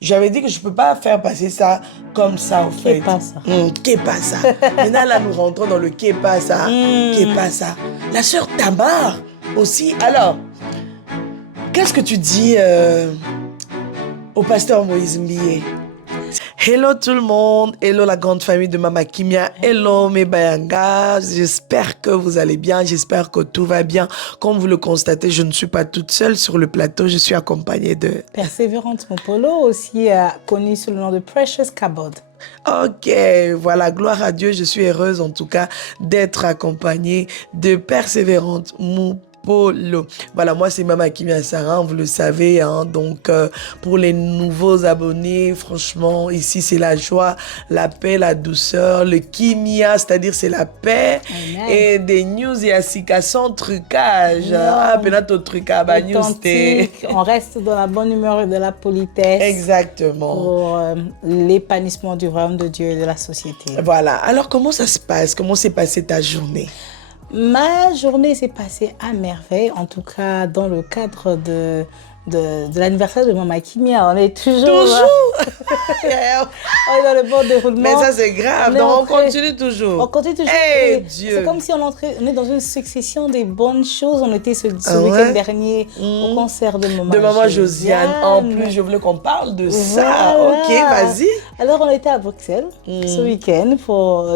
j'avais dit que je peux pas faire passer ça comme ça, en fait. Qu'est pas ça. Maintenant, là, nous rentrons dans le qu'est pas ça. Qu'est pas ça. La sœur Tamar aussi. Alors, qu'est-ce que tu dis au pasteur Moïse Mbié? Hello tout le monde, hello la grande famille de Mama Kimia, hello mes Bayanga, j'espère que vous allez bien, j'espère que tout va bien. Comme vous le constatez, je ne suis pas toute seule sur le plateau, je suis accompagnée de... Persévérante Mopolo, aussi connue sous le nom de Precious Kabod. Ok, voilà, gloire à Dieu, je suis heureuse en tout cas d'être accompagnée de Persévérante Mopolo. Voilà, moi c'est Mama Kimia Sarah, vous le savez, hein, donc pour les nouveaux abonnés, franchement, ici c'est la joie, la paix, la douceur, le Kimia, c'est-à-dire c'est la paix. Amen. Et des news et asika sans trucage. Ah, penato trucage, bah news on reste dans la bonne humeur et de la politesse. Exactement. Pour l'épanouissement du royaume de Dieu et de la société. Voilà, alors comment ça se passe? Comment s'est passée ta journée? Ma journée s'est passée à merveille, en tout cas dans le cadre de l'anniversaire de Mama Kimia. On est toujours on est dans le bon déroulement. Mais ça c'est grave, donc on continue toujours. On continue toujours. Hey, Dieu. C'est comme si on est dans une succession des bonnes choses. On était ce week-end dernier au concert de Maman Josiane. En plus, je voulais qu'on parle de ça. Ok, vas-y. Alors on était à Bruxelles ce week-end pour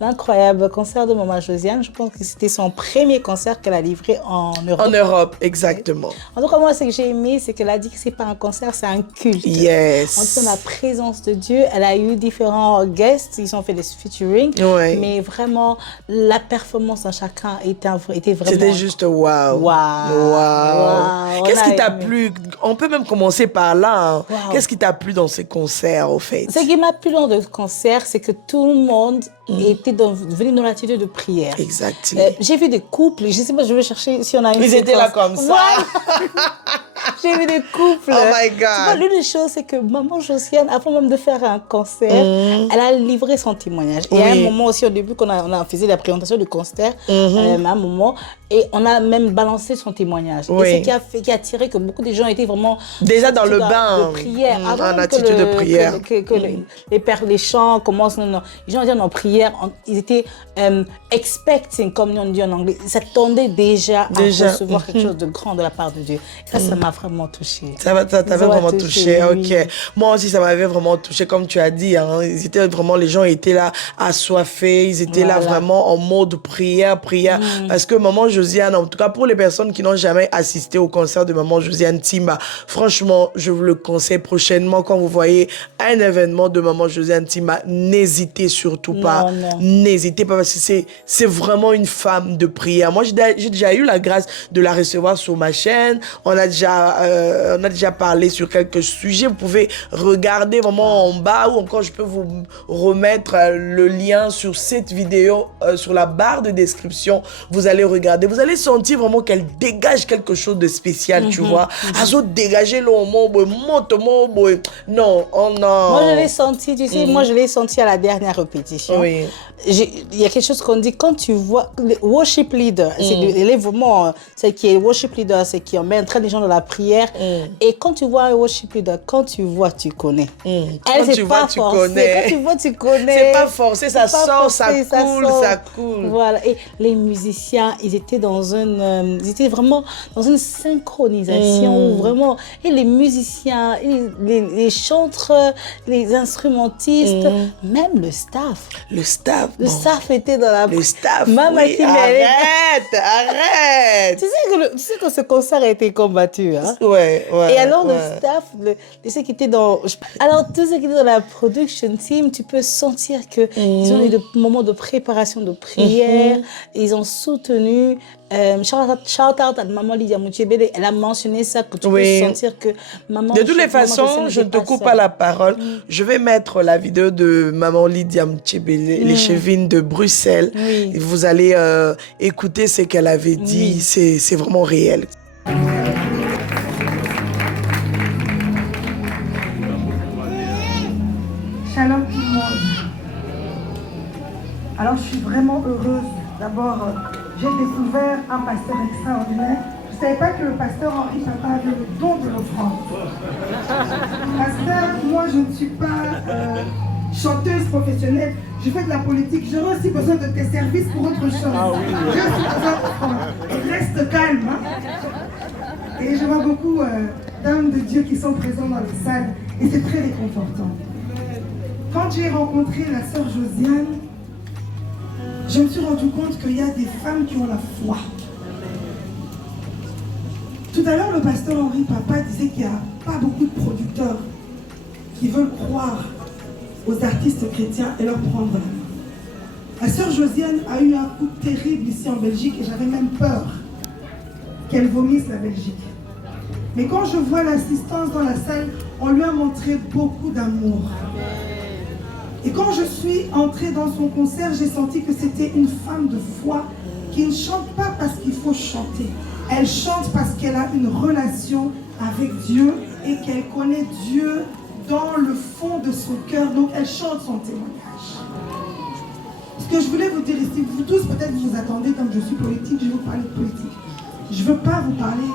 l'incroyable concert de Maman Josiane. Je pense que c'était son premier concert qu'elle a livré en Europe. En Europe, exactement. En tout cas, moi, ce que j'ai aimé, c'est qu'elle a dit que c'est pas un concert, c'est un culte. Yes. En tout cas, la présence de Dieu, elle a eu différents guests, ils ont fait des featuring, mais vraiment, la performance de chacun était vraiment... C'était juste waouh. Wow. Qu'est-ce qui t'a plu? On peut même commencer par là. Hein. Wow. Qu'est-ce qui t'a plu dans ces concerts, au fait? Ce qui m'a plu dans le concert, c'est que tout le monde était venu dans l'attitude de prière. Exactement. J'ai vu des couples, je ne sais pas, je vais chercher si on a une... Ils étaient là comme ça. J'ai vu des couples. Oh my God. Tu vois, l'une des choses, c'est que Maman Josiane, avant même de faire un concert, elle a livré son témoignage. Et à un moment aussi, au début, quand on a fait la présentation du concert, à un moment, et on a même balancé son témoignage. Et ce qui a tiré que beaucoup de gens étaient vraiment... Déjà dans le bain. De prière. En attitude de prière. Que les chants commencent. Non. Les gens disaient en prière, ils étaient expecting, comme on dit en anglais. Ils s'attendaient déjà à recevoir quelque chose de grand de la part de Dieu. Et ça m'a vraiment touchée. Ça t'avait vraiment touché, ok. Moi aussi, ça m'avait vraiment touché, comme tu as dit. Hein, les gens étaient là assoiffés, ils étaient là vraiment en mode prière. Parce que Maman Josiane, en tout cas pour les personnes qui n'ont jamais assisté au concert de Maman Josiane Timba, franchement, je vous le conseille prochainement quand vous voyez un événement de Maman Josiane Timba, n'hésitez surtout pas. N'hésitez pas parce que c'est vraiment une femme de prière. Moi, j'ai déjà eu la grâce de la recevoir sur ma chaîne. On a déjà parlé sur quelques sujets. Vous pouvez regarder vraiment en bas ou encore je peux vous remettre le lien sur cette vidéo sur la barre de description. Vous allez regarder. Vous allez sentir vraiment qu'elle dégage quelque chose de spécial, tu vois. Azo dégager le non, oh non. Moi, je l'ai senti, tu sais, moi, je l'ai senti à la dernière répétition. Oui. Il y a quelque chose qu'on dit, quand tu vois, le worship leader, c'est vraiment, c'est qui est worship leader, c'est qui met en train les gens dans la prière. Et quand tu vois un worship leader, quand tu vois, tu connais. Quand tu vois, tu connais. Quand tu vois, tu connais. C'est pas forcé, ça sort, ça coule. Voilà. Et les musiciens, ils étaient vraiment dans une synchronisation où vraiment, et les musiciens, les chantres, les instrumentistes, même le staff. Le staff. Le staff était dans la... Le staff, Mama Kimia, arrête. Tu sais que ce concert a été combattu, hein? Ouais. Et alors le staff, ceux qui étaient dans... Alors tous ceux qui étaient dans la production team, tu peux sentir qu'ils ont eu des moments de préparation, de prière. Ils ont soutenu... shout out à Maman Lydia Moutchébélé, elle a mentionné ça, que tu peux sentir que Maman... De toutes les façons, je ne te coupe pas la parole. Je vais mettre la vidéo de Maman Lydia Moutchébélé, les chevines de Bruxelles. Et vous allez écouter ce qu'elle avait dit. C'est vraiment réel. Shalom tout le monde. Alors je suis vraiment heureuse. D'abord, j'ai découvert un pasteur extraordinaire. Je ne savais pas que le pasteur Henri Papa avait le don de l'offrande. Pasteur, moi je ne suis pas chanteuse professionnelle, je fais de la politique, j'aurais aussi besoin de tes services pour autre chose. Ah oui. J'ai aussi besoin d'offrande. Reste calme. Hein? Et je vois beaucoup d'hommes de Dieu qui sont présents dans les salles et c'est très réconfortant. Quand j'ai rencontré la sœur Josiane, je me suis rendu compte qu'il y a des femmes qui ont la foi. Tout à l'heure, le pasteur Henri Papa disait qu'il n'y a pas beaucoup de producteurs qui veulent croire aux artistes chrétiens et leur prendre la main. La sœur Josiane a eu un coup terrible ici en Belgique et j'avais même peur qu'elle vomisse la Belgique. Mais quand je vois l'assistance dans la salle, on lui a montré beaucoup d'amour. Et quand je suis entrée dans son concert, j'ai senti que c'était une femme de foi qui ne chante pas parce qu'il faut chanter. Elle chante parce qu'elle a une relation avec Dieu et qu'elle connaît Dieu dans le fond de son cœur. Donc elle chante son témoignage. Ce que je voulais vous dire ici, vous tous peut-être vous attendez, comme je suis politique, je vais vous parler de politique. Je ne veux pas vous parler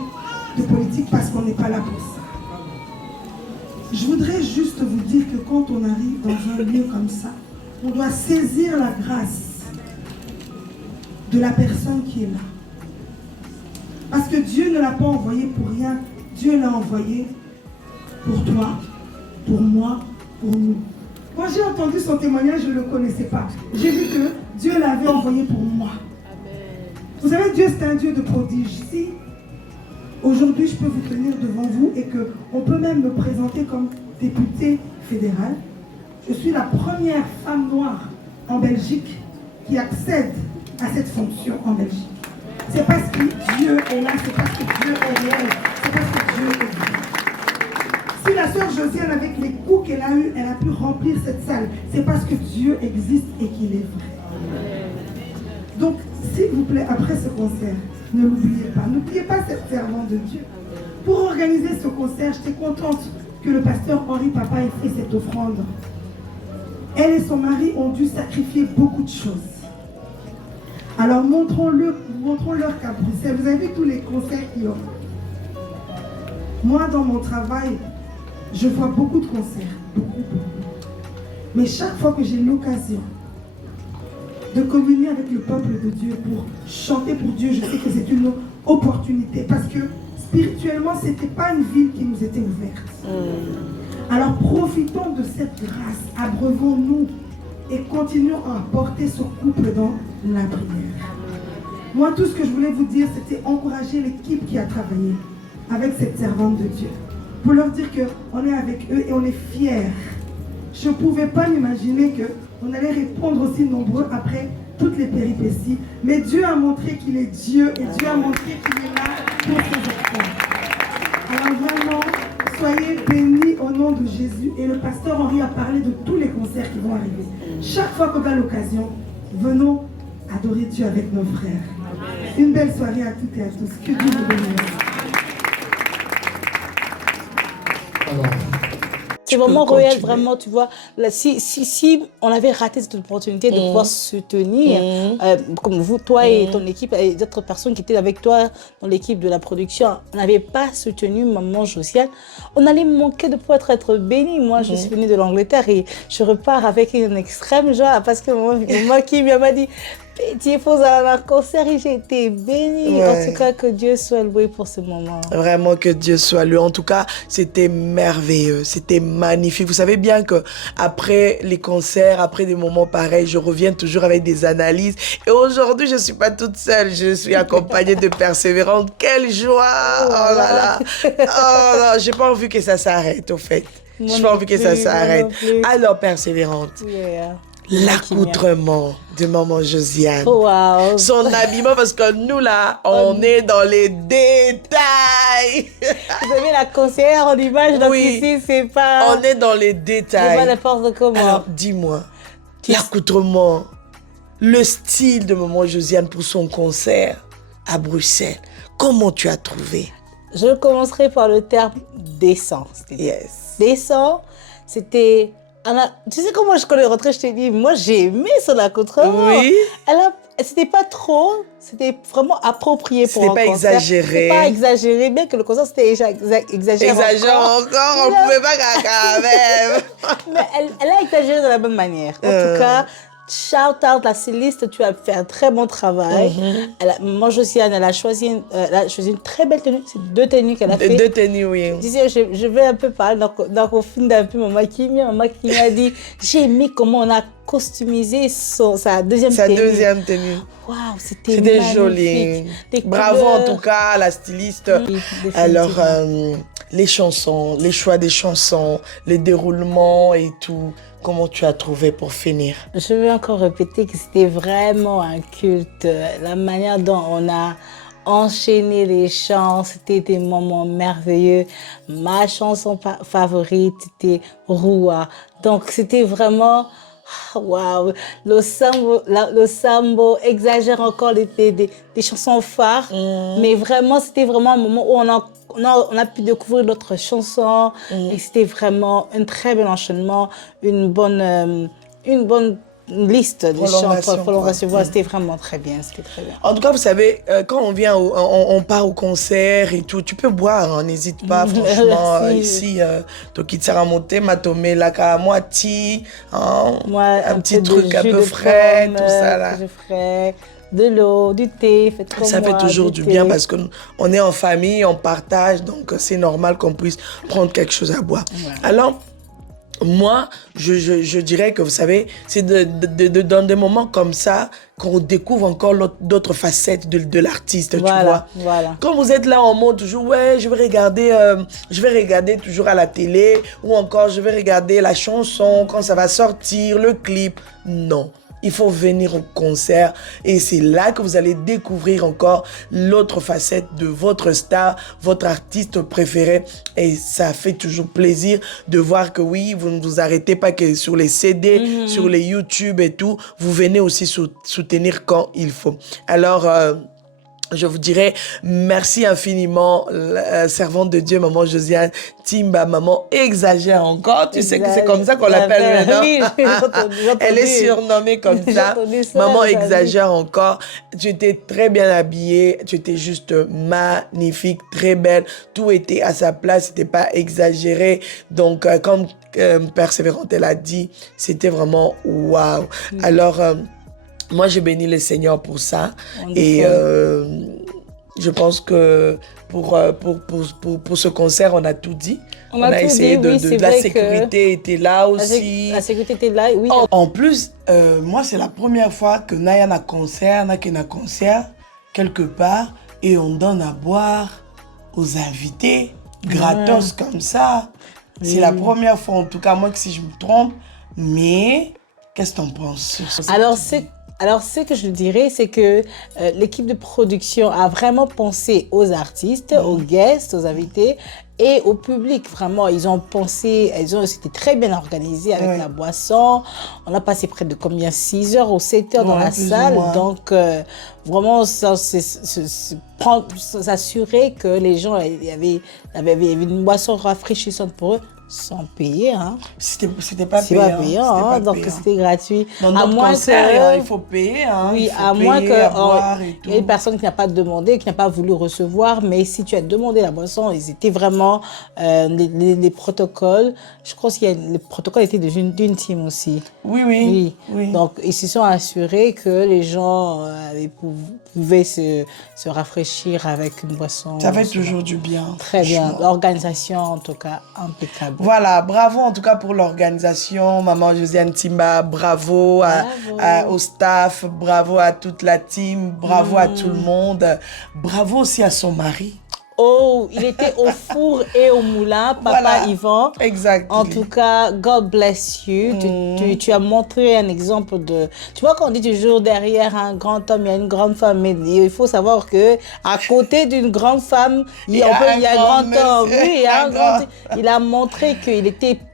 de politique parce qu'on n'est pas là pour ça. Je voudrais juste vous dire que quand on arrive dans un lieu comme ça, on doit saisir la grâce de la personne qui est là. Parce que Dieu ne l'a pas envoyé pour rien. Dieu l'a envoyé pour toi, pour moi, pour nous. Quand j'ai entendu son témoignage, je ne le connaissais pas. J'ai vu que Dieu l'avait envoyé pour moi. Vous savez, Dieu c'est un Dieu de prodige. Si aujourd'hui je peux vous tenir devant vous et qu'on peut même me présenter comme députée fédérale, je suis la première femme noire en Belgique qui accède à cette fonction en Belgique. C'est parce que Dieu est là, c'est parce que Dieu est réel, c'est parce que Dieu est vrai. Si la sœur Josiane, avec les coups qu'elle a eus, elle a pu remplir cette salle, c'est parce que Dieu existe et qu'il est vrai. Donc, s'il vous plaît, après ce concert, ne l'oubliez pas. N'oubliez pas cette servante de Dieu. Pour organiser ce concert, j'étais contente que le pasteur Henri Papa ait fait cette offrande. Elle et son mari ont dû sacrifier beaucoup de choses. Alors montrons-leur qu'à Bruxelles, vous avez vu tous les concerts qu'il y a. Moi, dans mon travail, je vois beaucoup de concerts, beaucoup. Mais chaque fois que j'ai l'occasion de communier avec le peuple de Dieu pour chanter pour Dieu, je sais que c'est une opportunité. Parce que spirituellement, ce n'était pas une ville qui nous était ouverte. Alors profitons de cette grâce, abreuvons-nous et continuons à porter ce couple dans la prière. Moi, tout ce que je voulais vous dire, c'était encourager l'équipe qui a travaillé avec cette servante de Dieu. Pour leur dire qu'on est avec eux et on est fiers. Je ne pouvais pas m'imaginer qu'on allait répondre aussi nombreux après toutes les péripéties. Mais Dieu a montré qu'il est Dieu et Dieu a montré qu'il est là pour ses enfants. Alors vraiment, soyez bénis au nom de Jésus. Et le pasteur Henri a parlé de tous les concerts qui vont arriver. Chaque fois qu'on a l'occasion, venons adorer Dieu avec nos frères. Une belle soirée à toutes et à tous. Que Dieu vous bénisse. C'est vraiment réel, vraiment, tu vois. Là, si on avait raté cette opportunité de pouvoir se tenir, comme vous, toi et ton équipe, et d'autres personnes qui étaient avec toi dans l'équipe de la production, on n'avait pas soutenu Maman Josiane, on allait manquer de pouvoir être bénis. Moi, je suis venue de l'Angleterre et je repars avec une extrême joie parce que maman qui m'a dit il faut aller à un concert et j'ai été bénie. En tout cas, que Dieu soit loué pour ce moment. Vraiment que Dieu soit loué. En tout cas, c'était merveilleux, c'était magnifique. Vous savez bien que après les concerts, après des moments pareils, je reviens toujours avec des analyses. Et aujourd'hui, je suis pas toute seule, je suis accompagnée de Persévérante. Quelle joie! Oh là là! Oh non, j'ai pas envie que ça s'arrête, au fait. J'ai pas envie que ça s'arrête. Alors, Persévérante. L'accoutrement de Maman Josiane. Wow. Son habillement, parce que nous là, on est dans les détails. Vous avez la conseillère en image, donc ici, c'est pas... On est dans les détails. C'est pas n'importe comment. Alors, dis-moi, l'accoutrement, le style de Maman Josiane pour son concert à Bruxelles, comment tu as trouvé? Je commencerai par le terme décent. Yes. Décent, c'était... Tu sais comment je connais rentrée, je t'ai dit, moi j'ai aimé son accoutrement. Oui. c'était pas trop, c'était vraiment approprié pour un C'était pas concert. exagéré. C'était pas exagéré, bien que le concert c'était exagéré On pouvait pas quand même. Mais elle a exagéré de la bonne manière. En tout cas, shout out la styliste, tu as fait un très bon travail. Maman Josiane, elle a choisi une très belle tenue. C'est 2 tenues qu'elle a fait. 2 tenues, oui. Je disais, je vais un peu parler, donc au film d'un peu, maman qui m'a dit, j'ai aimé comment on a customisé sa deuxième tenue. Waouh, c'était joli. Bravo en tout cas à la styliste. Oui, alors, les chansons, les choix des chansons, les déroulements et tout, comment tu as trouvé pour finir? Je vais encore répéter que c'était vraiment un culte. La manière dont on a enchaîné les chants, c'était des moments merveilleux. Ma chanson favorite, c'était Rua. Donc, c'était vraiment... Waouh, le sambo exagère encore des chansons phares, mais vraiment, c'était vraiment un moment où on a pu découvrir d'autres chansons et c'était vraiment un très bel enchaînement, une bonne liste de chants, prolongation. C'était vraiment très bien, c'était très bien. En tout cas, vous savez, quand on vient, on part au concert et tout, tu peux boire, hein, n'hésite pas, franchement. Ici, Toki Tsaramote, Matome, Laka, Moiti, un petit truc un peu frais, tout ça là. De l'eau, du thé, faites comme ça moi, fait toujours du bien parce qu'on est en famille, on partage, donc c'est normal qu'on puisse prendre quelque chose à boire. Ouais. Alors, moi, je dirais que, vous savez, c'est dans des moments comme ça qu'on découvre encore d'autres facettes de l'artiste, tu vois. Voilà. Quand vous êtes là en mode toujours, ouais, je vais regarder toujours à la télé, ou encore je vais regarder la chanson quand ça va sortir, le clip. Non. Il faut venir au concert et c'est là que vous allez découvrir encore l'autre facette de votre star, votre artiste préféré. Et ça fait toujours plaisir de voir que oui, vous ne vous arrêtez pas que sur les CD, sur les YouTube et tout. Vous venez aussi soutenir quand il faut. Alors... je vous dirais merci infiniment, servante de Dieu, maman Josiane Timba. Maman exagère encore, tu sais que c'est comme ça qu'on l'appelle maintenant. Oui, elle est surnommée comme ça. Maman exagère encore. Tu étais très bien habillée, tu étais juste magnifique, très belle. Tout était à sa place, c'était pas exagéré. Donc, comme Persévérante, elle a dit, c'était vraiment waouh. Alors, moi, j'ai béni le Seigneur pour ça. Et je pense que pour ce concert, on a tout dit. On a essayé la sécurité était là aussi. La sécurité était là, oui. En plus, moi, c'est la première fois que Naya n'a concert, quelque part, et on donne à boire aux invités, gratos comme ça. Oui. C'est la première fois, en tout cas, moi, que si je me trompe. Mais, qu'est-ce que tu en penses? Alors, ce que je dirais, c'est que l'équipe de production a vraiment pensé aux artistes, aux guests, aux invités et au public. Vraiment, ils ont pensé, c'était très bien organisé avec la boisson. On a passé près de 6 heures ou 7 heures dans la salle. Donc, vraiment, s'assurer que les gens avaient une boisson rafraîchissante pour eux. Sans payer, hein. C'était pas payant. Pas payant, hein, donc c'était gratuit. Dans notre concert, il faut payer, hein. Oui, à moins que il y ait une personne qui n'a pas demandé, qui n'a pas voulu recevoir, mais si tu as demandé la boisson, ils étaient vraiment les protocoles. Je crois que les protocoles étaient d'une team aussi. Oui. Donc ils se sont assurés que les gens pouvaient se rafraîchir avec une boisson. Ça fait toujours du bien. Très bien. L'organisation, en tout cas, impeccable. Voilà, bravo en tout cas pour l'organisation, maman Josiane Timba, bravo. Au staff, bravo à toute la team, bravo à tout le monde, bravo aussi à son mari. Oh, il était au four et au moulin, papa Yvan. Exact. En tout cas, God bless you. Tu as montré un exemple de... Tu vois, quand on dit toujours derrière un grand homme, il y a une grande femme, mais il faut savoir que à côté d'une grande femme, il y a un grand homme. Oui, il a montré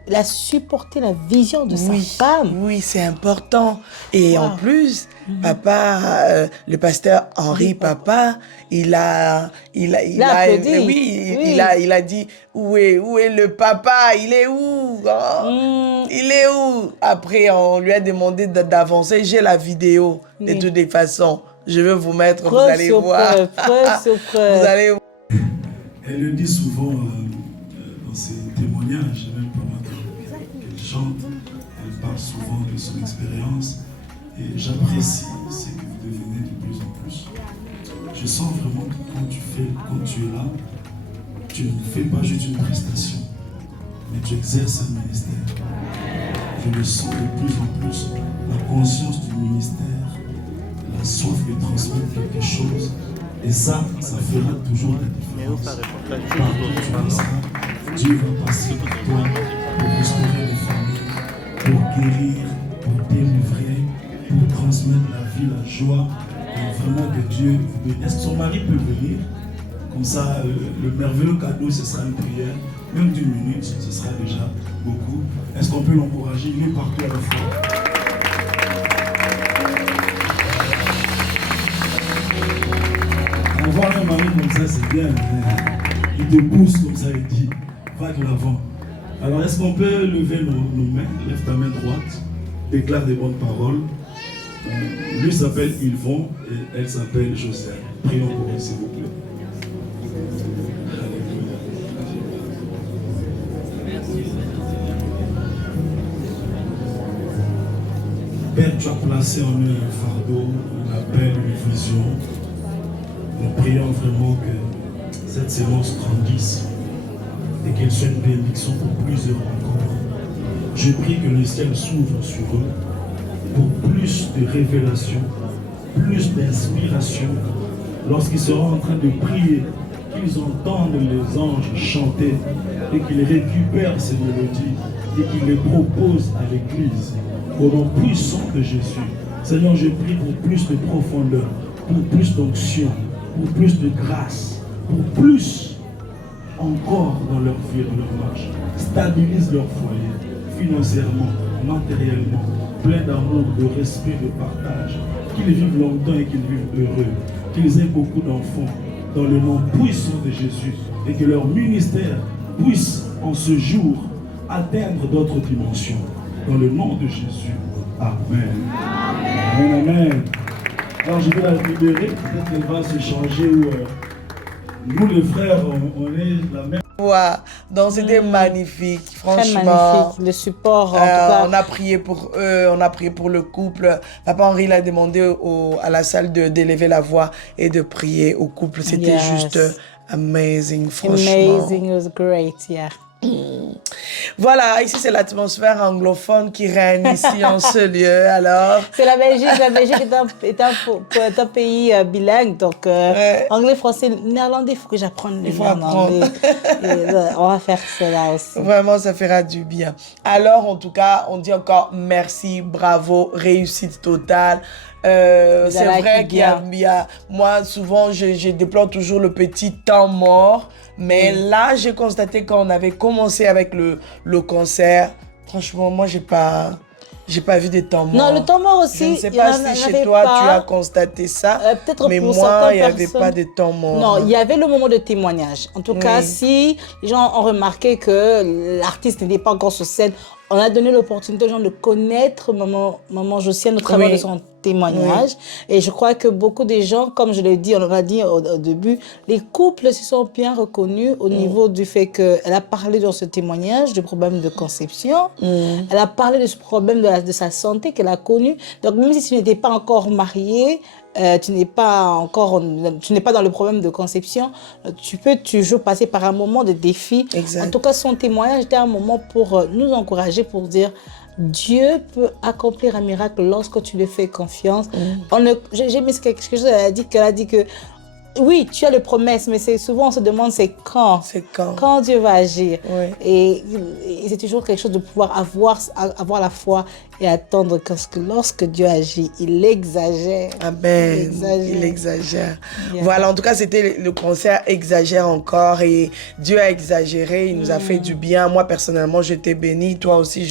il a supporté la vision de sa femme. Oui, c'est important. Et en plus, papa, le pasteur Henri Papa, il a dit où est le papa, il est où? il est où? Après, on lui a demandé d'avancer. J'ai la vidéo. De toutes les façons, je vais vous mettre, vous allez voir. Preuve sur preuve. Vous allez voir. Elle le dit souvent dans ses témoignages, même pendant qu'elle chante, elle parle souvent de son expérience et j'apprécie ce que vous devenez de plus en plus. Je sens vraiment que quand tu es là, tu ne fais pas juste une prestation, mais tu exerces un ministère. Je le sens de plus en plus, la conscience du ministère, la soif de transmettre quelque chose. Et ça fera toujours la différence. Partout où tu passeras, Dieu va passer par toi pour restaurer les familles, pour guérir, pour délivrer, pour transmettre la vie, la joie. Et vraiment que Dieu vous bénisse. Est-ce que son mari peut venir? Comme ça, le merveilleux cadeau, ce sera une prière. Même d'1 minute, ce sera déjà beaucoup. Est-ce qu'on peut l'encourager? Il est partout à la fois. Avoir un mari comme ça, c'est bien. Il te pousse comme ça, il dit, va de l'avant. Alors, est-ce qu'on peut lever nos mains? Lève ta main droite, déclare des bonnes paroles. Lui s'appelle Yvon et elle s'appelle Josiane. Prions pour elle, s'il vous plaît. Père, tu as placé en eux un fardeau, une appel, une vision. Nous prions vraiment que cette séance grandisse et qu'elle soit une bénédiction pour plusieurs encore. Je prie que le ciel s'ouvre sur eux pour plus de révélations, plus d'inspiration. Lorsqu'ils seront en train de prier, qu'ils entendent les anges chanter et qu'ils récupèrent ces mélodies et qu'ils les proposent à l'Église au nom puissant de Jésus. Seigneur, je prie pour plus de profondeur, pour plus d'onction, pour plus de grâce, pour plus encore dans leur vie, dans leur marche. Stabilise leur foyer, financièrement, matériellement, plein d'amour, de respect, de partage. Qu'ils vivent longtemps et qu'ils vivent heureux. Qu'ils aient beaucoup d'enfants dans le nom puissant de Jésus et que leur ministère puisse en ce jour atteindre d'autres dimensions. Dans le nom de Jésus. Amen. Amen. Amen. Alors je vais la libérer, peut-être qu'elle va se changer où nous les frères, on est la même. Donc c'était magnifique, franchement. Très magnifique, le support en tout cas. On a prié pour eux, on a prié pour le couple. Papa Henri l'a demandé à la salle d'élever la voix et de prier au couple. C'était juste amazing, franchement. Amazing, it was great, yeah. Voilà, ici c'est l'atmosphère anglophone qui règne ici en ce lieu. Alors, c'est la Belgique. La Belgique est un pays bilingue, donc anglais, français, néerlandais. Il faut que j'apprenne le néerlandais. On va faire cela aussi. Vraiment, ça fera du bien. Alors, en tout cas, on dit encore merci, bravo, réussite totale. C'est vrai qu'il y a, moi souvent je déplore toujours le petit temps mort, mais là j'ai constaté qu'on avait commencé avec le concert, franchement moi j'ai pas vu des temps morts. Non, le temps mort aussi. Je ne sais pas si chez toi tu as constaté ça, mais moi il n'y avait pas de temps mort. Non, il y avait le moment de témoignage. En tout cas, si les gens ont remarqué que l'artiste n'était pas encore sur scène, on a donné l'opportunité aux gens de connaître Maman Josiane au travers de son témoignage. Et je crois que beaucoup de gens, comme je l'ai dit, on l'a dit au début, les couples se sont bien reconnus au niveau du fait qu'elle a parlé dans ce témoignage du problème de conception. Elle a parlé de ce problème de sa santé qu'elle a connu. Donc même si tu n'étais pas encore mariée, tu n'es pas dans le problème de conception, tu peux toujours passer par un moment de défi. Exact. En tout cas, son témoignage était un moment pour nous encourager, pour dire Dieu peut accomplir un miracle lorsque tu lui fais confiance. J'ai aimé quelque chose qu'elle a dit que oui, tu as les promesses, mais souvent on se demande c'est quand. C'est quand. Quand Dieu va agir. Oui. Et c'est toujours quelque chose de pouvoir avoir la foi et attendre que lorsque Dieu agit, il exagère. Amen. Il exagère. Yeah. Voilà, en tout cas, c'était le concert exagère encore et Dieu a exagéré, il nous a fait du bien. Moi, personnellement, j'étais bénie, toi aussi,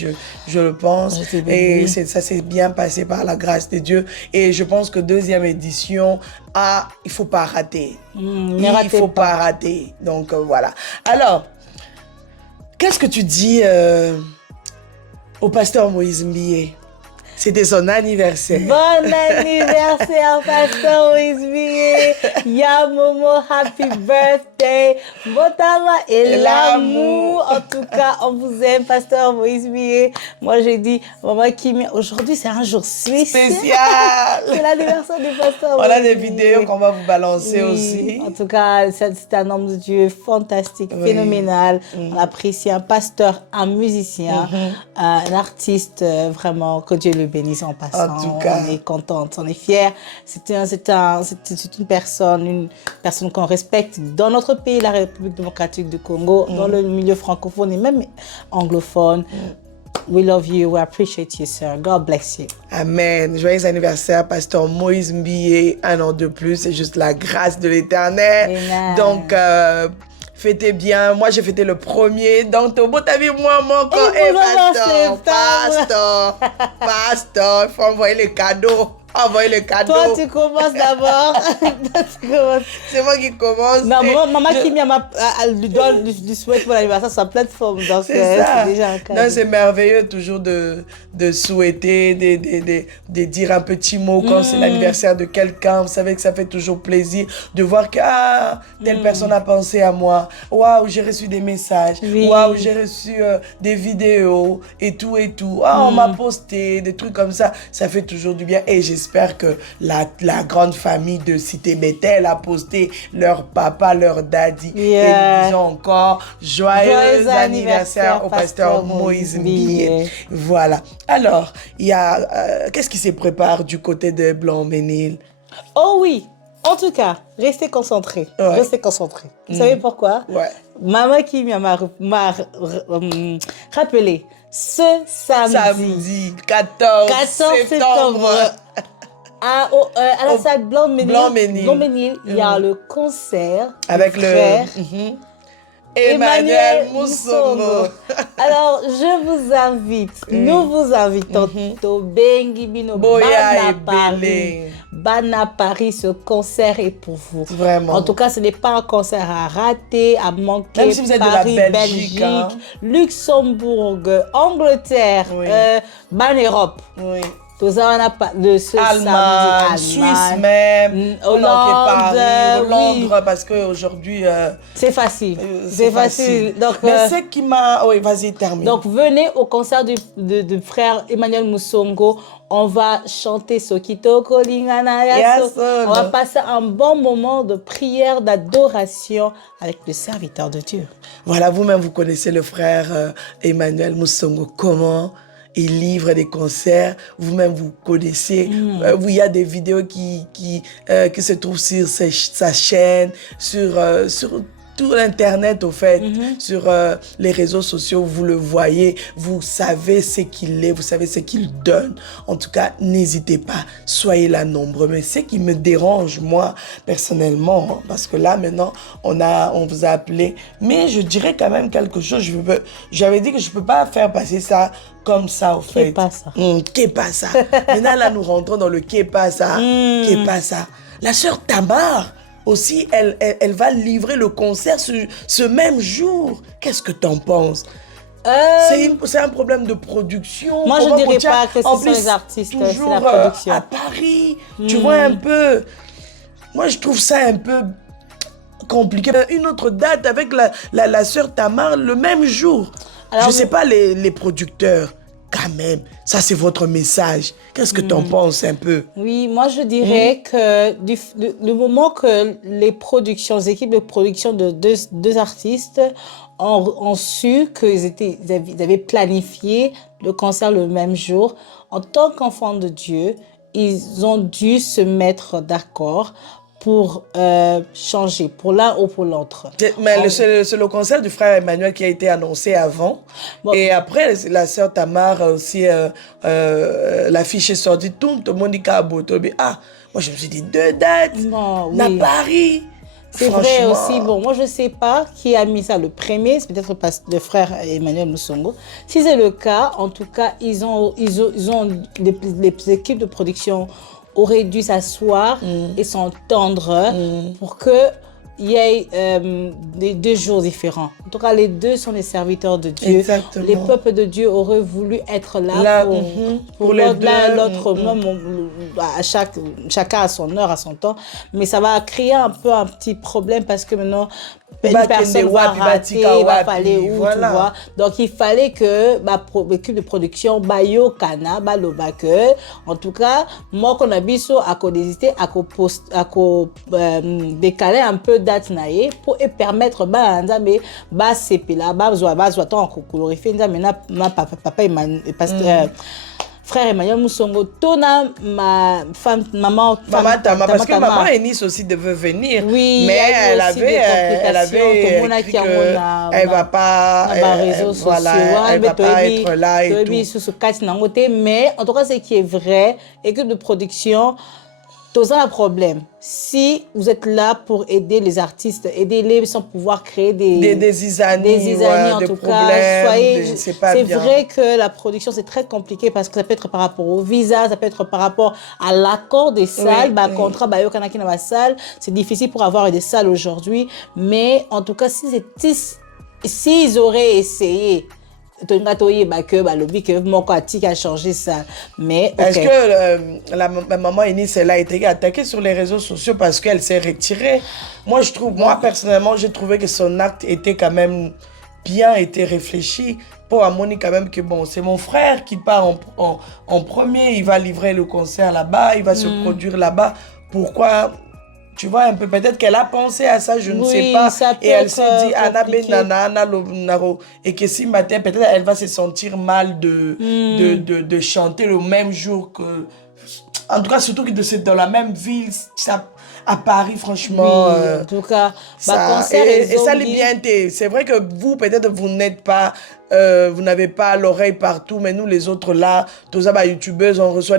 je le pense. Et ça s'est bien passé par la grâce de Dieu. Et je pense que deuxième édition, il ne faut pas rater. Il ne faut pas rater. Donc, voilà. Alors, qu'est-ce que tu dis au pasteur Moïse Mbié. C'était son anniversaire. Bon anniversaire, Pasteur Moïse Mbié. Ya Momo, happy birthday. Botama et l'amour. En tout cas, on vous aime, Pasteur Moïse Mbié. Moi, j'ai dit, Maman Kimi, aujourd'hui, c'est un jour spécial. C'est l'anniversaire du Pasteur Moïse. On a des vidéos qu'on va vous balancer aussi. En tout cas, c'est un homme de Dieu fantastique, phénoménal. On apprécie un pasteur, un musicien, un artiste, vraiment, que Dieu le bénisse en passant. En tout cas. On est contente, on est fiers. C'est une personne qu'on respecte dans notre pays, la République démocratique du Congo, dans le milieu francophone et même anglophone. We love you, we appreciate you, sir. God bless you. Amen. Joyeux anniversaire, pasteur Moïse Mbié. 1 an de plus, c'est juste la grâce de l'Éternel. Amen. Donc, fêtez bien. Moi, j'ai fêté le 1er. Donc, Tobo, t'as vu, moi, mon corps. Et Pasteur, il faut envoyer les cadeaux. Envoyer les cadeaux. Toi, tu commences d'abord. C'est moi qui commence. Non, maman Kimi lui souhaite pour l'anniversaire sur sa plateforme. Donc, c'est ça. C'est déjà un cadeau. Non, c'est merveilleux toujours de souhaiter, de dire un petit mot quand c'est l'anniversaire de quelqu'un. Vous savez que ça fait toujours plaisir de voir que telle personne a pensé à moi. Waouh, j'ai reçu des messages. Waouh, j'ai reçu des vidéos et tout et tout. On m'a posté des trucs comme ça. Ça fait toujours du bien. Et j'espère que la grande famille de Cité Bethel a posté leur papa, leur daddy. Et nous disons encore joyeux anniversaire au pasteur Moïse Mbié. Voilà. Alors, il y a qu'est-ce qui se prépare du côté de Blanc-Ménil? Oh oui, en tout cas, restez concentrés. Restez concentrés. Vous savez pourquoi? Maman Kimi m'a rappelé ce samedi 14 septembre. À la salle Blanc-Ménil, il y a le concert avec le frère Emmanuel Moussongo. Alors, je vous invite, nous vous invitons, Tobengi Bino, Bana Paris, ce concert est pour vous. Vraiment. En tout cas, ce n'est pas un concert à rater, à manquer. Même si vous êtes Paris, de la Belgique, Luxembourg, Angleterre, Europe. Oui. Allemagne, Suisse même, Londres, parce qu'aujourd'hui... c'est facile. C'est facile. Donc, mais ce qui m'a... Oui, vas-y, termine. Donc, venez au concert du frère Emmanuel Moussongo. On va chanter Sokito Kolingana Yaso. On va passer un bon moment de prière, d'adoration avec le serviteur de Dieu. Voilà, vous-même, vous connaissez le frère Emmanuel Moussongo. Comment il livre des concerts, vous-même vous connaissez. Il y a des vidéos qui se trouvent sur sa chaîne, sur tout l'internet au fait, sur les réseaux sociaux, vous le voyez, vous savez ce qu'il est, vous savez ce qu'il donne. En tout cas, n'hésitez pas, soyez là nombreux. Mais ce qui me dérange, moi, personnellement, parce que là, maintenant, on vous a appelé, mais je dirais quand même quelque chose. J'avais dit que je ne peux pas faire passer ça comme ça, au fait. Qu'est pas ça. Maintenant, là, nous rentrons dans le qu'est pas ça. Qu'est pas ça. La sœur Tamar, aussi, elle va livrer le concert ce même jour. Qu'est-ce que tu en penses? C'est un problème de production. Moi, je ne dirais pas que ce sont les artistes, c'est la production. À Paris, tu vois un peu... Moi, je trouve ça un peu compliqué. Une autre date avec la sœur Tamar le même jour. Alors, je ne sais pas les producteurs. Quand même, ça c'est votre message. Qu'est-ce que tu en penses un peu? Oui, moi je dirais que du moment que les équipes de production de deux artistes ont su qu'ils avaient planifié le concert le même jour, en tant qu'enfants de Dieu, ils ont dû se mettre d'accord pour changer, pour l'un ou pour l'autre. Mais c'est le concert du frère Emmanuel qui a été annoncé avant. Bon. Et après, la sœur Tamar aussi, l'affiche est sortie, tout le monde dit qu'à Botobi. Moi je me suis dit 2 dates, à Paris. C'est vrai aussi. Bon, moi je ne sais pas qui a mis ça le premier, c'est peut-être le frère Emmanuel Moussongo. Si c'est le cas, en tout cas, ils ont les équipes de production auraient dû s'asseoir et s'entendre pour que il y ait des 2 jours différents. En tout cas, les deux sont les serviteurs de Dieu. Exactement. Les peuples de Dieu auraient voulu être là pour les l'un deux. et l'autre, chacun à son heure, à son temps. Mais ça va créer un petit problème parce que maintenant, une personne va rater, va aller où, voilà. tu vois. Donc, il fallait que l'équipe de production, Bayo Kana, Balobake, en tout cas, moi, qu'on a biso, à hésiter, à décaler un peu date naïe pour permettre, mais c'est là, colorifier, papa frère Emmanuel Moussongo, tona maman Tama, parce que maman Eunice aussi devait venir. Oui, mais elle avait elle va pas voilà, elle va pas être là et tout. Mais en tout cas, ce qui est vrai, équipe de production, tout un problème. Si vous êtes là pour aider les artistes, aidez-les sans pouvoir créer des zizanies, en tout cas. C'est vrai que la production, c'est très compliqué parce que ça peut être par rapport au visa, ça peut être par rapport à l'accord des salles. Contrat, salle, c'est difficile pour avoir des salles aujourd'hui. Mais en tout cas, s'ils auraient essayé, que mon quartier a changé ça. Mais est-ce que la maman Eunice elle a été attaquée sur les réseaux sociaux parce qu'elle s'est retirée? Moi personnellement, j'ai trouvé que son acte était quand même bien été réfléchi pour amener quand même que bon, c'est mon frère qui part en premier, il va livrer le concert là-bas, il va se produire là-bas. Pourquoi? Tu vois un peu, peut-être qu'elle a pensé à ça, je ne sais pas. Et elle s'est dit, et que si matin, peut-être elle va se sentir mal de chanter le même jour que... En tout cas, surtout que c'est dans la même ville, à Paris, franchement. Oui, en tout cas, concert et ça l'est bien été. C'est vrai que vous, peut-être, vous n'êtes pas... vous n'avez pas l'oreille partout, mais nous les autres là, tous les youtubeuses, on reçoit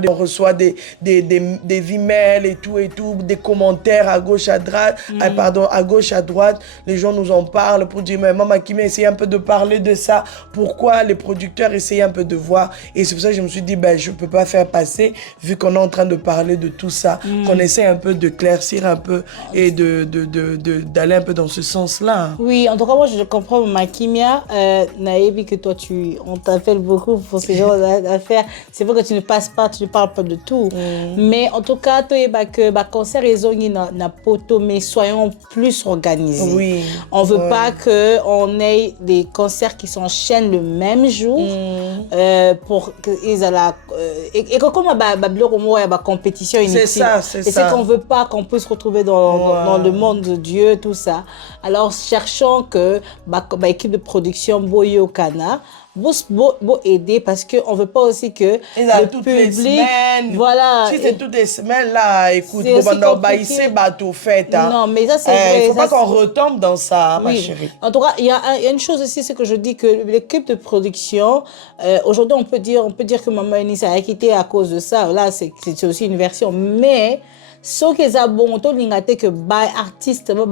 des emails et tout, des commentaires à gauche, à droite, à gauche, à droite. Les gens nous en parlent pour dire, mais maman Kimi, essayez un peu de parler de ça. Pourquoi les producteurs essayent un peu de voir? Et c'est pour ça que je me suis dit, je peux pas faire passer, vu qu'on est en train de parler de tout ça, qu'on essaie un peu de claircir un peu et d'aller un peu dans ce sens-là. Oui, en tout cas, moi je comprends ma Kimia, Naïbi, que toi on t'appelle beaucoup pour ces genres d'affaires. C'est vrai que tu ne passes pas, tu ne parles pas de tout. Mais en tout cas, que concert et zongi na poto, mais soyons plus organisés. Oui. On veut pas que on ait des concerts qui s'enchaînent le même jour pour que ils aient et que comme la compétition inutile. C'est ça. C'est qu'on veut pas qu'on puisse se retrouver dans le monde de Dieu, tout ça. Alors cherchons que équipe de production Boyo Kana aider parce qu'on ne veut pas aussi que le toutes public... Les semaines. Voilà. Si c'est toutes les semaines, là, écoute, tout fait. Non, mais ça, c'est vrai. Il ne faut pas qu'on retombe dans ça, ma chérie. En tout cas, il y a une chose aussi, c'est que je dis que l'équipe de production, aujourd'hui, on peut dire que Maman Eunice a quitté à cause de ça. Là, c'est aussi une version. Mais... ce qui est bon, to lingate que artiste en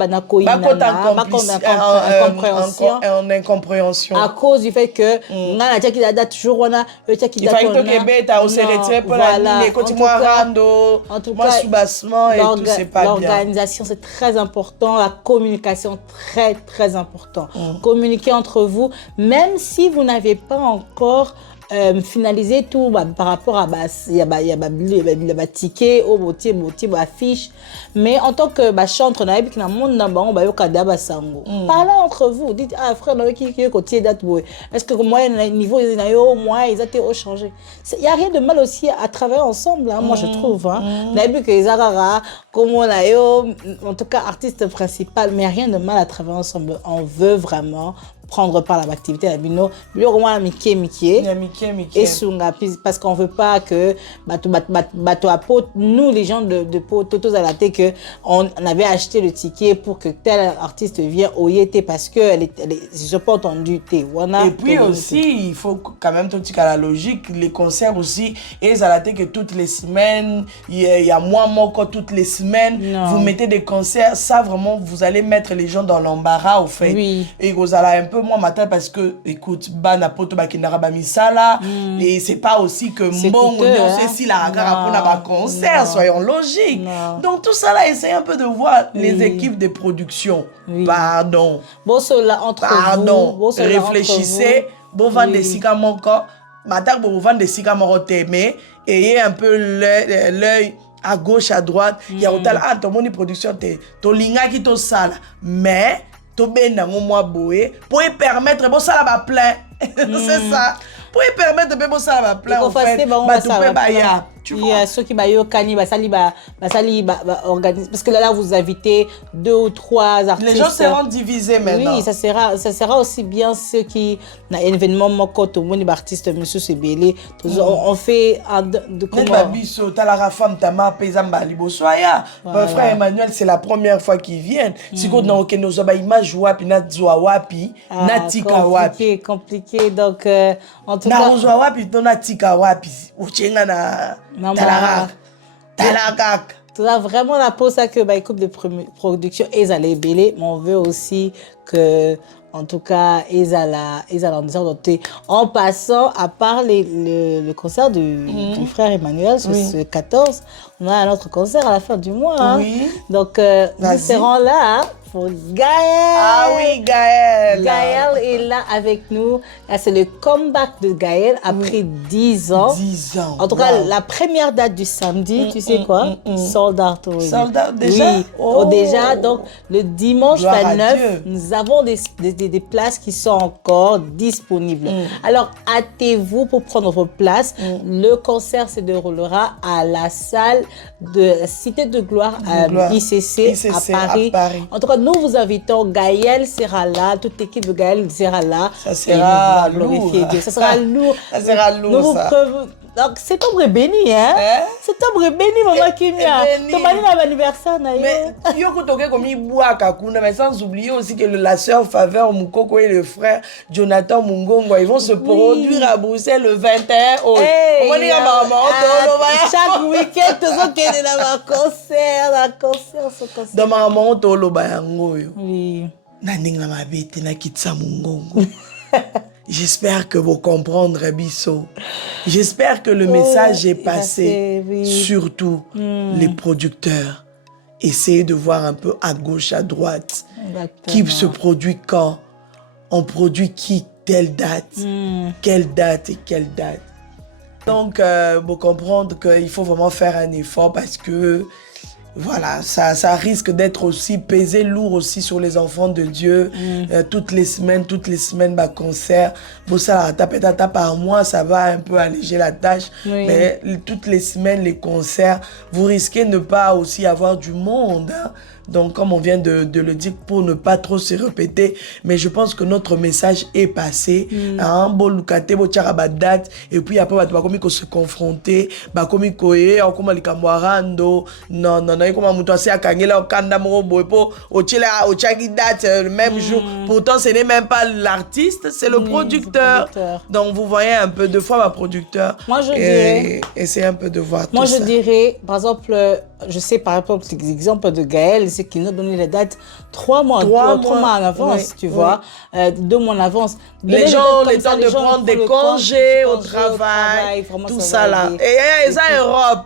incompréhension à cause du fait que ngana taki da toujours wana taki da il faut que beta au serretier pour la ligne continue rando moi soubassement et tout c'est pas bien. L'organisation c'est très important, la communication très très important. Communiquer entre vous même si vous n'avez pas encore finaliser tout par rapport à il y a ticket au motif affiche, mais en tant que chantre na ebi na monde na bango ba yoka ba sango parlez entre vous, dites frère na qui côté date est-ce que moi niveau na yo moi ils ont changé. Il y a rien de mal aussi à travailler ensemble moi je trouve na ebi que Zarara comme on a yo en tout cas artiste principal, mais rien de mal à travailler ensemble. On veut vraiment prendre part à l'activité à Bino, et sunga parce qu'on veut pas que nous les gens de Poto à la tête que on avait acheté le ticket pour que tel artiste vienne au Yété parce que je pas entendu et puis aussi il faut quand même tout à la logique les concerts aussi et à la tête que toutes les semaines il y a moins toutes les semaines vous mettez des concerts, ça vraiment vous allez mettre les gens dans l'embarras au fait et vous allez un peu peu moins matin parce que, écoute, bana poto bakindara bamisala, et c'est pas aussi que mon on si la ragara pour la concert, soyons logiques. Donc tout ça là, essayez un peu de voir les équipes de production. Pardon. Bon, cela entre Pardon. vous. Réfléchissez. Bon, vendre des sika monko. Matak, bon, vendre des sika moro témé. Ayez un peu l'œil à gauche, à droite. Il y a autant ah, ton moni production, ton linga qui to sala. Mais, to ben dans moi boé, pour y permettre, bon, ça va plein. C'est ça. Pour y permettre de bon ça va plein. En fait, tu vois. Il y a ceux qui organisent parce que là vous invitez 2 ou 3 artistes. Les gens seront divisés maintenant. Oui, ça sera aussi bien ceux qui na événement moko to moni artiste monsieur Sebele. On fait de comment Babiso talara femme tama pezamba libosoya. Mon frère Emmanuel, c'est la première fois qu'ils viennent. Si ko na okeno zo ba image wapi na zwa wapi na tika wapi. Compliqué donc en tout cas na uzwa wapi to na tika wapi uchenga na Talagak. Tu as vraiment la pause à que bah coupe de production et à belé, mais on veut aussi que en tout cas en passant à part le concert du frère Emmanuel ce 14, on a un autre concert à la fin du mois. Hein. Oui. Donc nous serons là pour Gaël. Ah oui, Gaël. Gaël est là avec nous. C'est le comeback de Gaël après 10 ans. 10 ans. En tout cas, la première date du samedi, tu sais quoi? Sold out. Sold out déjà? Oui, déjà. Donc, le dimanche 29, nous avons des places qui sont encore disponibles. Alors, hâtez-vous pour prendre vos places. Le concert se déroulera à la salle de la Cité de Gloire à ICC à Paris. En tout cas, nous vous invitons. Gaël sera là. Toute l'équipe de Gaël sera là. Ça sera lourd. Ça sera lourd. Ça sera lourd, ça. Donc, septembre est béni, hein? Septembre est béni, maman Kimia. Ton mari n'a pas d'anniversaire, d'ailleurs. Mais, yo, comme il boit Kakuna, mais sans oublier aussi que la sœur Faveur Moukoko et le frère Jonathan Mungongo, ils vont se produire à Bruxelles le 21 août. Chaque week-end, tous ceux qui sont dans un concert, dans ma maman, on le bayango. Oui. Nanding la mabete na kitsa Mungongo. J'espère que vous comprendrez, Bisso. J'espère que le message est passé. Surtout, les producteurs. Essayez de voir un peu à gauche, à droite. Qui se produit quand? On produit qui? Telle date? Quelle date et quelle date? Donc, vous comprendre qu'il faut vraiment faire un effort parce que voilà, ça risque d'être aussi pesé lourd aussi sur les enfants de Dieu. Toutes les semaines, bah, concert. Bon, ça, par mois, ça va un peu alléger la tâche. Mais toutes les semaines, les concerts, vous risquez de ne pas aussi avoir du monde. Hein. Donc, comme on vient de le dire, pour ne pas trop se répéter, mais je pense que notre message est passé. Hein, bon, lukate, bon, date, et puis après, bah, comme il se confronter, bah, comme il koye, comme il kamwarando, non, comme on m'a dit, à Kangela, au Kandamoro, Boepo, au Tchagi date, le même jour. Pourtant, ce n'est même pas l'artiste, c'est le producteur. Donc, vous voyez un peu, deux fois, ma producteur. Moi, je dirais. Essayez un peu de voir tout ça. Moi, je dirais, par exemple, je sais par exemple l'exemple de Gaël, c'est qu'il nous a donné les dates 3 mois en avance, tu vois, 2 mois en avance. Les gens ont le temps de prendre des congés au travail, tout ça là. Et ça Europe.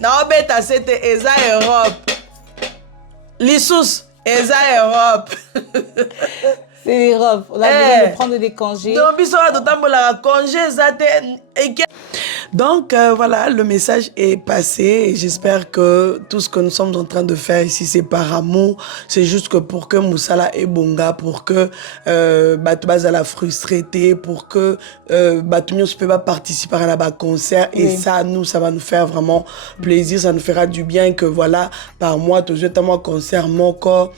Non, bêta, c'était Eza Europe. L'Issous, Eza Europe. C'est l'Europe. On a besoin de prendre des congés. Donc, voilà, le message est passé et j'espère que tout ce que nous sommes en train de faire ici, c'est par amour. C'est juste que pour que Moussala et Bonga, pour que Batoubaza la frustrité, pour que Batoumio ne peut pas participer à la concert. Et ça, nous, ça va nous faire vraiment plaisir, ça nous fera du bien que voilà, par mois, tu as moi concert, mon corps.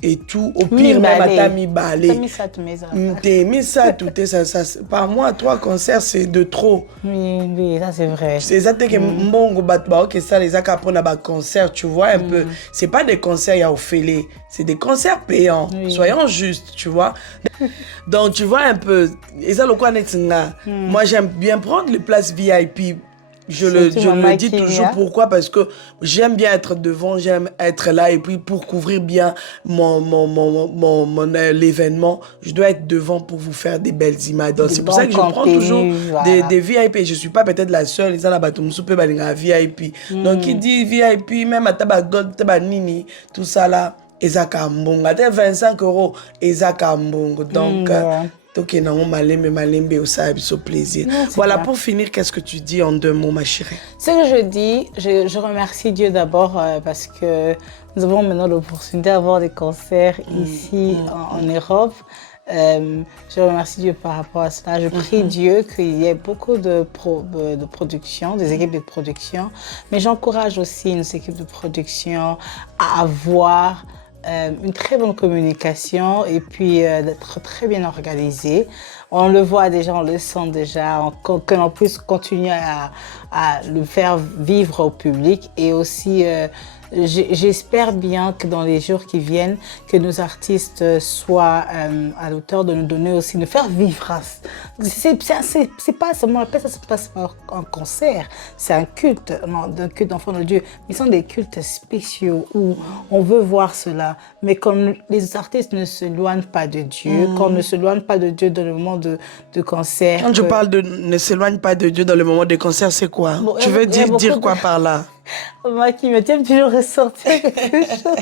Et tout, au pire, même à Tami Balé. T'as mis ça, tout ça. Par mois, 3 concerts, c'est de trop. Oui, ça c'est vrai. C'est ça que Mbongo Batba, que ça, les accords pour un concert, tu vois un peu. C'est pas des concerts, il y a Ophélie. C'est des concerts payants. Soyons justes, tu vois. Donc, tu vois un peu. Et ça, le quoi, moi, j'aime bien prendre les places VIP. Je le dis Kimia. toujours. Pourquoi? Parce que j'aime bien être devant, j'aime être là. Et puis, pour couvrir bien l'événement, je dois être devant pour vous faire des belles images. Donc, c'est pour ça que je prends toujours des VIP. Je ne suis pas peut-être la seule. Ils ont la VIP. Donc, qui dit VIP, même à Tabagot, Tabanini, tout ça là, Ezaka Mbongo. À 25 €, Ezaka Mbongo. Donc, ok, non, malembe aussi, c'est plaisir. Voilà, pour finir, qu'est-ce que tu dis en 2 mots, ma chérie? Ce que je dis, je remercie Dieu d'abord parce que nous avons maintenant l'opportunité d'avoir des concerts ici en Europe. Je remercie Dieu par rapport à cela. Je prie Dieu qu'il y ait beaucoup de production, des équipes de production. Mais j'encourage aussi nos équipes de production à avoir une très bonne communication et puis d'être très bien organisé. On le voit déjà, on le sent déjà, que l'on puisse continuer à le faire vivre au public et aussi j'espère bien que dans les jours qui viennent, que nos artistes soient à l'auteur de nous donner aussi, de faire vivre. C'est pas seulement, ça se passe par un concert, c'est un culte, un culte d'enfant de Dieu. Ils sont des cultes spéciaux où on veut voir cela. Mais comme les artistes ne s'éloignent pas de Dieu, qu'on ne s'éloigne pas de Dieu dans le moment de concert. Quand je parle de ne s'éloigne pas de Dieu dans le moment des concerts, c'est quoi? Bon, tu veux dire quoi par là? Moi qui me tiens toujours ressortir quelque chose.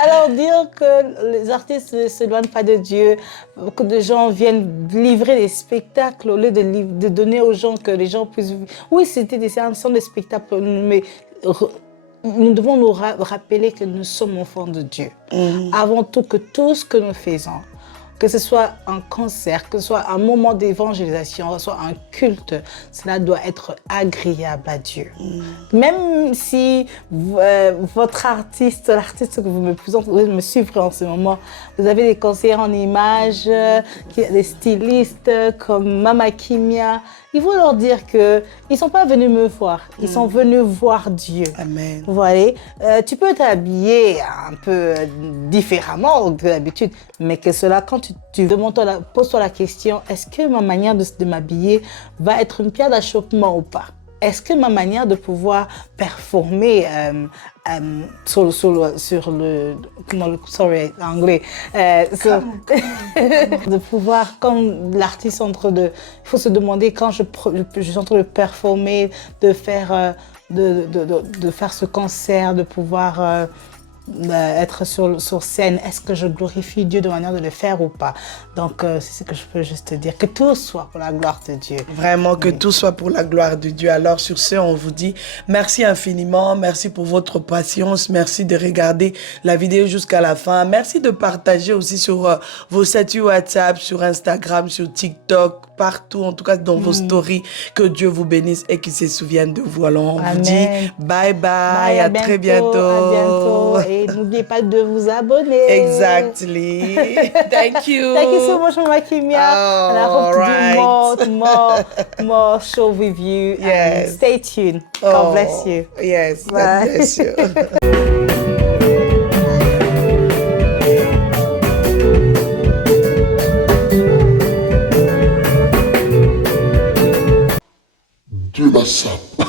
Alors dire que les artistes ne s'éloignent pas de Dieu, que des gens viennent livrer des spectacles au lieu de donner aux gens que les gens puissent... Oui, sont des spectacles, mais nous devons nous rappeler que nous sommes enfants de Dieu. Avant tout, que tout ce que nous faisons, que ce soit un concert, que ce soit un moment d'évangélisation, que ce soit un culte, cela doit être agréable à Dieu. Même si votre artiste, l'artiste que vous me présentez, vous me suivez en ce moment, vous avez des conseillers en images, des stylistes comme Mama Kimia, il faut leur dire qu'ils ne sont pas venus me voir, ils sont venus voir Dieu. Amen. Vous voyez, tu peux t'habiller un peu différemment que d'habitude, mais que cela, quand tu pose-toi la question, est-ce que ma manière de m'habiller va être une pierre d'achoppement ou pas? Est-ce que ma manière de pouvoir performer sur le sorry, anglais, de pouvoir, comme l'artiste il faut se demander quand je suis en train de performer, de faire ce concert, de pouvoir être sur scène, est-ce que je glorifie Dieu de manière de le faire ou pas? Donc, c'est ce que je peux juste te dire, que tout soit pour la gloire de Dieu. Vraiment, que tout soit pour la gloire de Dieu. Alors, sur ce, on vous dit merci infiniment, merci pour votre patience, merci de regarder la vidéo jusqu'à la fin, merci de partager aussi sur vos statuts WhatsApp, sur Instagram, sur TikTok, partout, en tout cas dans vos stories. Que Dieu vous bénisse et qu'il se souvienne de vous. Alors, on vous dit bye bye, à très bientôt. À bientôt. Et n'oubliez pas de vous abonner. Exactly. Thank you. Thank you so much, Mama Kimia. Oh, and I hope to do more show with you. Yes. And stay tuned. God bless you. Yes, Bye. God bless you. Dieu la sape.